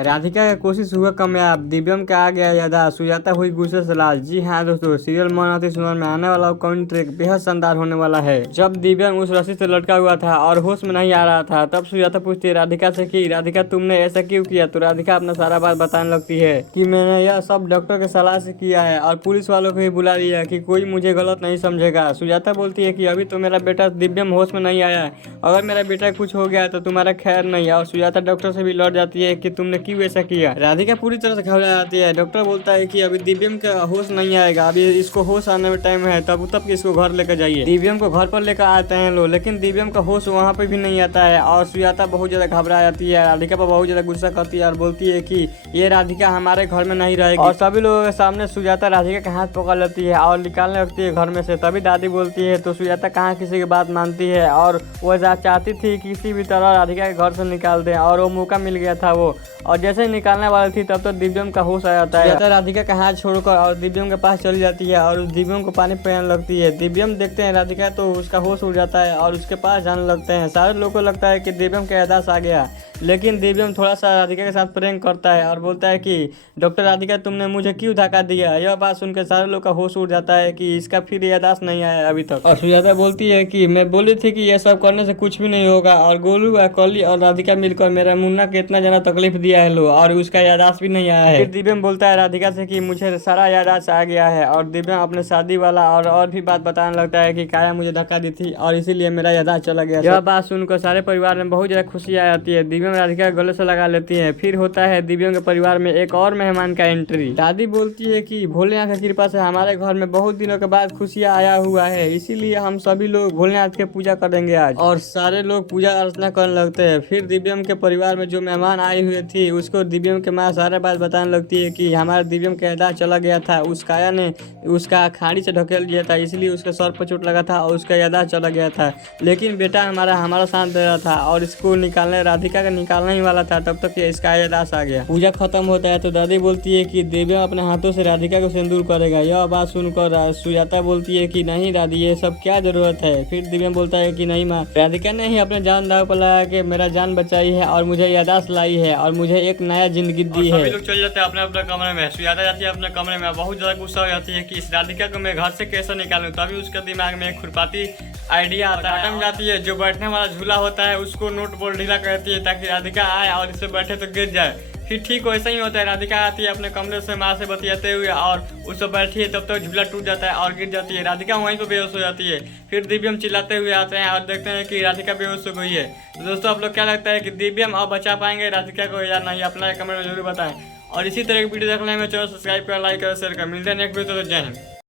राधिका का कोशिश हुआ कामयाब, दिव्यम का आ गया याददाश्त, सुजाता हुई गुस्से से लाल। जी हाँ दोस्तों, सीरियल मौन आती सुमन में आने वाला कमेंट ट्रैक बेहद शानदार होने वाला है। जब दिव्यम उस रस्सी से लटका हुआ था और होश में नहीं आ रहा था, तब सुजाता पूछती है राधिका से कि राधिका तुमने ऐसा क्यों किया, तो राधिका अपना सारा बात बताने लगती है कि मैंने यह सब डॉक्टर के सलाह से किया है और पुलिस वालों को भी बुला लिया कि कोई मुझे गलत नहीं समझेगा। सुजाता बोलती है कि अभी तो मेरा बेटा दिव्यम होश में नहीं आया है, अगर मेरा बेटा कुछ हो गया तो तुम्हारा खैर नहीं। और सुजाता डॉक्टर से भी लड़ जाती है कि तुमने क्यों ऐसा किया। राधिका पूरी तरह से घबरा जाती है। डॉक्टर बोलता है कि अभी दिव्यम का होश नहीं आएगा, अभी इसको होश आने में टाइम है, तब इसको घर लेकर जाइए। दिव्यम को घर पर लेकर आते हैं लोग, लेकिन दिव्यम का होश वहाँ पे भी नहीं आता है और सुजाता बहुत ज्यादा घबरा जाती है। राधिका पर बहुत ज्यादा गुस्सा करती है और बोलती है कि ये राधिका हमारे घर में नहीं रहेगी। और सभी लोगों के सामने सुजाता राधिका का हाथ पकड़ लेती है और निकालने लगती है घर में से। तभी दादी बोलती है तो सुजाता कहाँ किसी की बात मानती है और वो चाहती थी किसी भी तरह राधिका के घर से निकाल दें और वो मौका मिल गया था वो। और जैसे ही निकालने वाली थी तब तो दिव्यम का होश आ जाता है। राधिका का हाथ छोड़कर और दिव्यम के पास चली जाती है और उस दिव्यम को पानी पिलाने लगती है। दिव्यम देखते हैं राधिका तो उसका होश उड़ जाता है और उसके पास जाने लगते हैं। सारे लोगों को लगता है कि दिव्यम का याददाश्त आ गया, लेकिन दिव्यम थोड़ा सा राधिका के साथ प्रेम करता है और बोलता है कि डॉक्टर राधिका तुमने मुझे क्यों धक्का दिया। यह बात सुनकर सारे लोग का होश उड़ जाता है कि इसका फिर याददाश्त नहीं आया अभी तक। और सुजाता बोलती है कि मैं बोली थी कि यह सब करने से कुछ भी नहीं होगा और गोलू कली और राधिका मिलकर मेरा मुन्ना के इतना ज्यादा तकलीफ दिया है लो और उसका याददाश्त भी नहीं आया है। फिर दिव्यम बोलता है राधिका से कि मुझे सारा याददाश्त आ गया है और दिव्यम अपने शादी वाला और भी बात बताने लगता है कि काया मुझे धक्का दी थी और इसीलिए मेरा याददाश्त चला गया। यह बात सुनकर सारे परिवार में बहुत ज्यादा खुशी आ जाती है। दिव्यम राधिका गले से लगा लेती है। फिर होता है दिव्यम के परिवार में एक और मेहमान का एंट्री। दादी बोलती है कि भोलेनाथ की कृपा से हमारे घर में बहुत दिनों के बाद खुशियाँ आया हुआ है, इसीलिए हम सभी लोग भोलेनाथ के पूजा करेंगे आज। और सारे लोग पूजा अर्चना करने लगते हैं। फिर दिव्यम के परिवार में जो मेहमान आई हुई थी उसको दिव्यम के माँ सारे बात बताने लगती है कि हमारे दिव्यम का याददाश्त चला गया था, उस काया ने उसका खाड़ी से ढकेल दिया था, इसलिए उसके सर पर चोट लगा था और उसका याददाश्त चला गया था, लेकिन बेटा हमारा साथ दे रहा था और इसको निकालने राधिका का निकालने ही वाला था, तब तक इसका याददाश्त आ गया। पूजा खत्म होता है तो दादी बोलती है कि दिव्यम अपने हाथों से राधिका को सिंदूर करेगा। यह बात सुनकर सुजाता बोलती है कि नहीं दादी, ये सब क्या जरूरत है। फिर दिव्यम बोलता है कि नहीं माँ, राधिका ने ही अपने जान दाव पर लगा के मेरा जान बचाई है और मुझे याददाश्त लाई है और मुझे एक नया जिंदगी दी है। सभी लोग चले जाते हैं अपने अपने कमरे में। सुजाता जाती है अपने कमरे में, बहुत ज्यादा गुस्सा हो जाती है कि इस राधिका को मैं घर से कैसे निकालूं। तभी उसके दिमाग में एक खुरपाती आइडिया आता है। हटम जाती है, जो बैठने वाला झूला होता है उसको नोट बोल ढीला करती है ताकि राधिका आए और इससे बैठे तो गिर जाए। फिर ठीक वैसा ही होता है, राधिका आती है अपने कमरे से माँ से बतियाते हुए और उससे बैठी है, तब तक झूला टूट जाता है और गिर जाती है। राधिका वहीं पर बेहोश हो जाती है। फिर दिव्यम चिल्लाते हुए आते हैं और देखते हैं कि राधिका बेहोश हो गई है। तो दोस्तों आप लोग क्या लगता है कि दिव्यम अब बचा पाएंगे राधिका को या नहीं, अपना कमेंट में जरूर बताएं। और इसी तरह की वीडियो देखने में चैनल सब्सक्राइब कर, लाइक कर, शेयर कर। मिलते हैं नेक्स्ट वीडियो, तो जय हिंद।